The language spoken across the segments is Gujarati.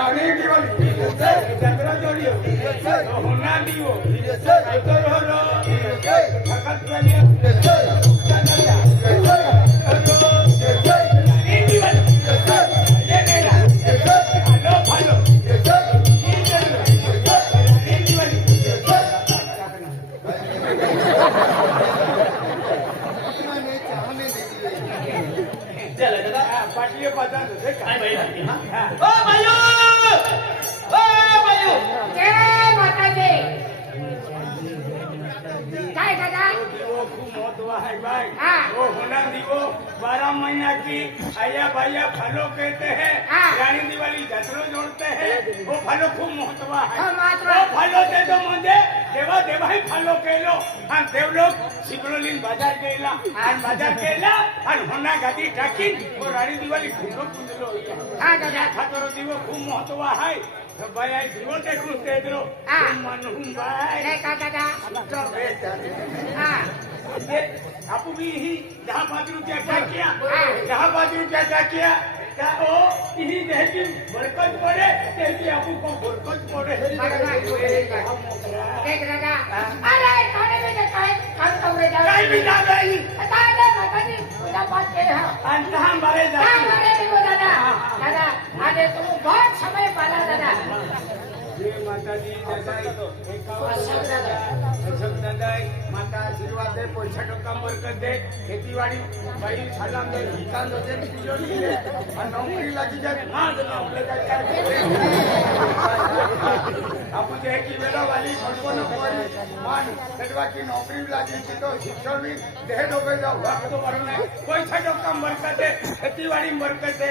રાણી દિવાળી ચંદ્ર જોડિયો ચાલે દાદા પાટીએ પાછા છે ભાઈ ઓ ભાઈઓ! ઓ ભાઈઓ! જય માતાજી. કાય દાદા. ખૂબ મોટો હાય ભાઈ ઓ હોના દીવો 12 મહિના કી આયા ભાઈયા ફલો કહેતે દે તો મુંજે. फलों दे दो मुझे देवा देवा ही फलों केलो हाँ देवलोक सिबरोलीन बाजार केला और बाजार केला और होना गादी टाकी वो रानी दिवाली खूब कुंडलो हाँ, दादा। खातरो दीवो खूब महत्वा है तो भाई आई दीवो देखूं तेदरो हाँ। मन हूँ भाई काय का दादा तो बेटा हा ये आपू भी ही दहा पाच रुपया क्या किया हाँ। दहा पाच रुपया क्या તારો એની જેથી વળકત પડે તેથી આપું કો વળકત પડે. એક દાદા. અરે કોને આજે તું બહુ સમય પાલા દાદા. જય માતાજી માતા આશીર્વાદ દે પૈસા ટકા બરકત દે. ખેતીવાડી ભાઈ સલામ દે વિકાસ દે બીજો લઈ નોકરી લાગી જાય ના જ આપણું જે વેલા વાલી ભણવાનો કોઈ માન સડવાકી નોકરી લાગી છે તો શિક્ષણ બી દેહ ડોબે જાવ ભાગતો મારું ને પૈસા ટકા બરકત દે ખેતીવાડી બરકત દે.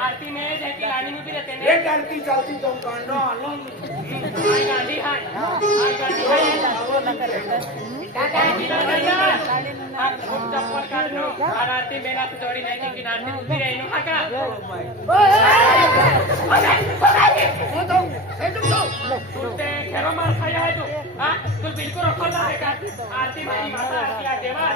आरती में रहती गाड़ी में भी रहते हैं एक आरती चलती तो कांडो आलो आई गाड़ी है आई गाड़ी है वो ना करे काका जी ना आप चप्पल कांडो और आरती मेला तो जोड़ी नहीं कि आरती उठी रही नो काका ओए वो तो ए तुम तो तू ते खेरो मार खाया है तू हां तू बिल्कुल रखो ना आरती मेरी माता आरती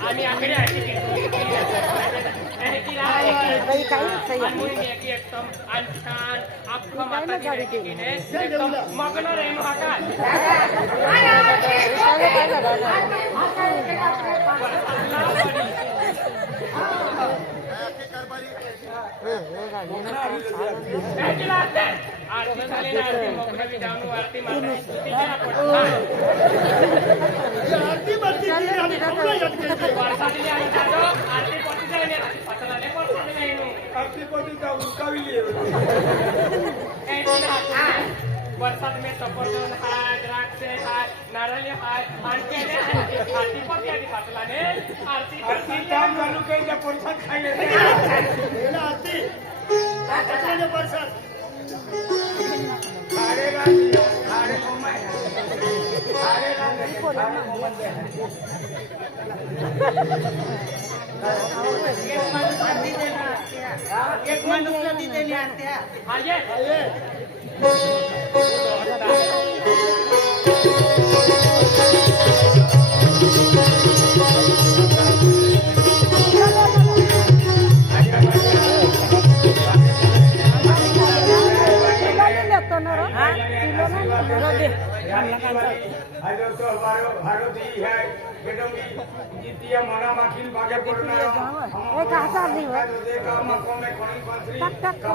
आम्ही आकडे आहे की एकदम आणखान अख्खं माता एकदम मग्न राहीन हातात વરસાદ મેં સફરજન ખાય દ્રાક્ષ ખાય નારળિયા ખાય આરતી. પર આરતી પ્રસાદ ખાઈ પ્રસાદ एक माणूस नदी दिली आणि त्या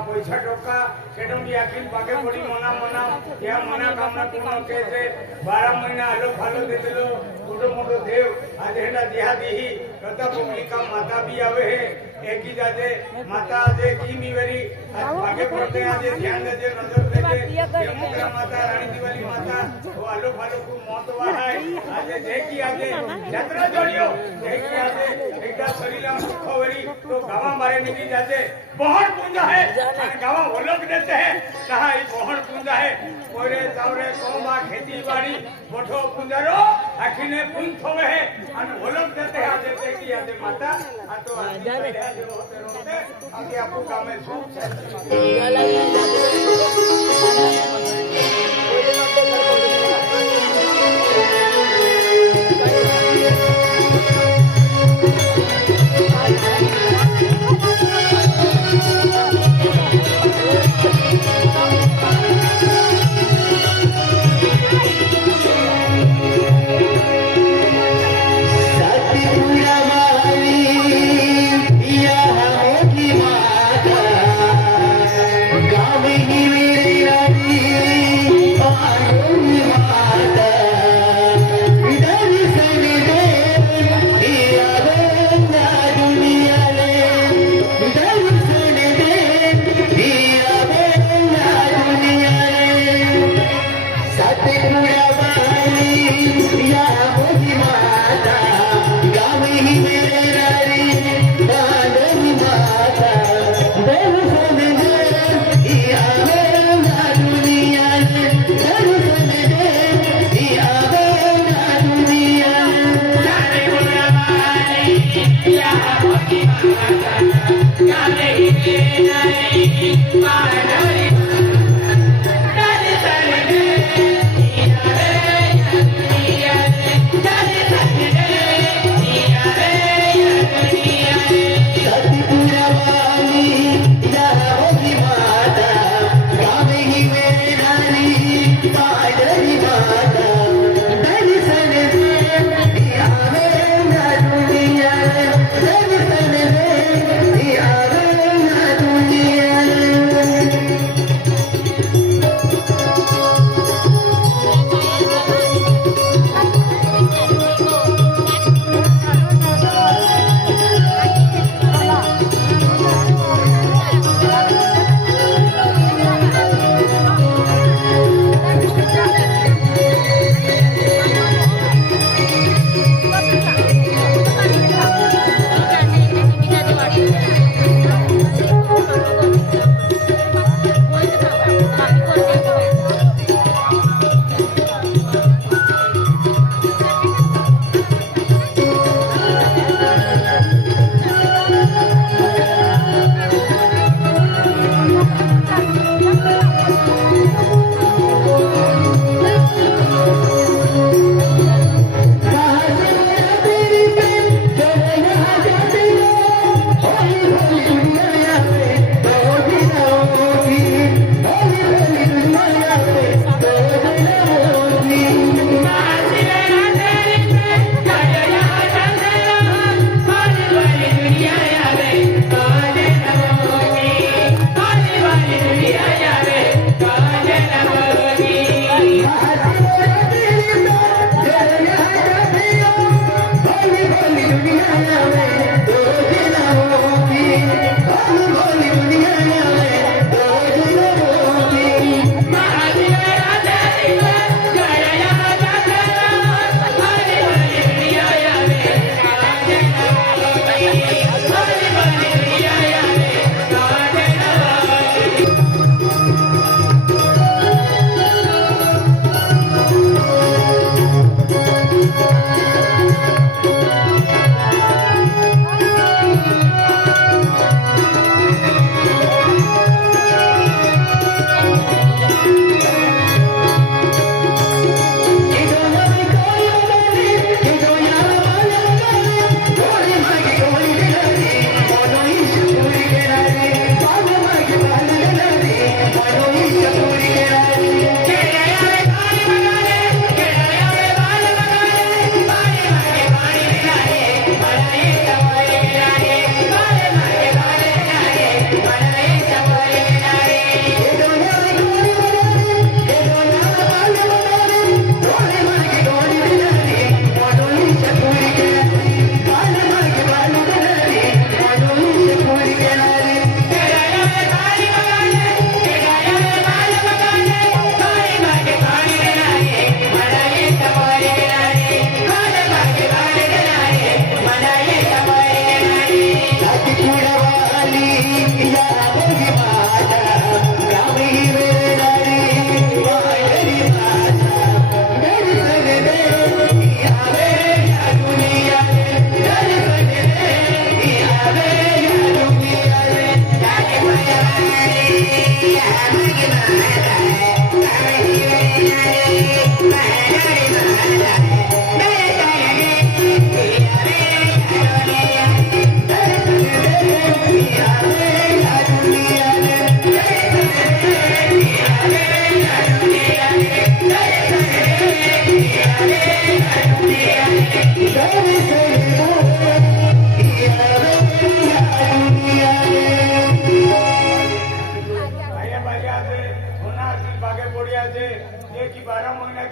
પૈસા ટોકા. કેડમી આખીન ભાગે પડી મના મના. ત્યાં મના કામના પૂર્ણ કે છે. બારા મહિના હાલો ફાલો દીધેલો. મોટો મોટો દેવ. આજે હેડા દેહાદી કતા ભૂમિકા માતા બી આવે હે. એકી જાજે માતા આજે કી આજ ભાગે પડતે આજે ધ્યાન દેજે નજર દેજે યમુગ્રા માતા રાણી દિવાલી માતા ઓ આલો ફાલો કુ મોત વાહાય આજે દેખી આજે યાત્રા જોડ્યો. દેખી આજે એકદા શરીરમ સુખવરી તો ગાવા મારે નીકળી જાજે બહોણ પૂંજા હે. અને ગાવા ઓલોક દેતે હે. કહા ઈ બહોણ પૂંજા હે. કોરે ચાવરે કોમા ખેતી વાડી મોઠો પૂંજારો આખીને પૂંજ થોવે હે અને ઓલમ દેતે હે આજે દેખી આજે માતા આ તો આજે આજે હોતે રોતે. આગે આપુ કામે સુખ છે.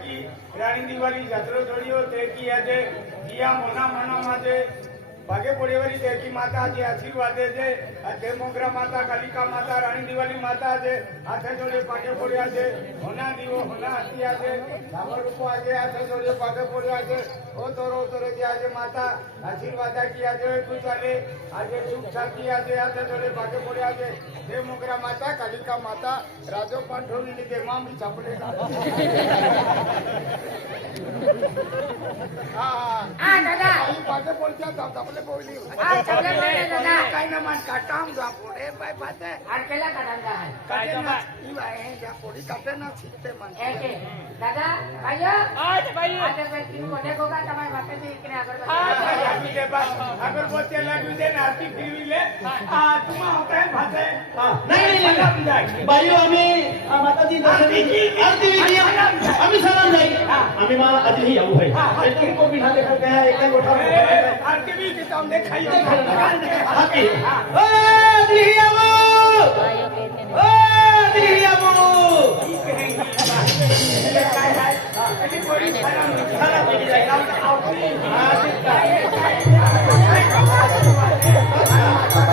હતી રાણી દિવાળી જત્રો તે તેથી આજે. જીયા મોના માના જે વાઘેપોળીવાળી દેવી માતા જે આશીર્વાદે છે. આ ધેમોગ્રા માતા કાલિકા માતા રાણી દિવાળી માતા છે હાથે જોડે પાઘેપોળિયા છે. હોના દીવો હોના હસ્તિયા છે. ધાબર રૂપો આજે હાથે જોડે પોડ્યા છે. ઓતરો ઓતરો જે આજે માતા આશીર્વાદ આપ્યા છે પૂછાને આજે સુખ શાંતિ આજે હાથે જોડે પાઘેપોળિયા છે. ધેમોગ્રા માતા કાલિકા માતા રાજો પાંઠોની દેમાં છાપડે હા હા. દાદા. પાસે પહોંચ્યા હતા પોતે બોલી ભાઈઓ? અમે આ માતાજી દર્શન આરતી વિધિ हमें वहाँ आज ही आऊ है तुमको बिना लेकर गया एक टाइम उठा आरटीवी के सामने खाई दे आके ओ आज ही आऊ ओ आज ही आऊ Thank you.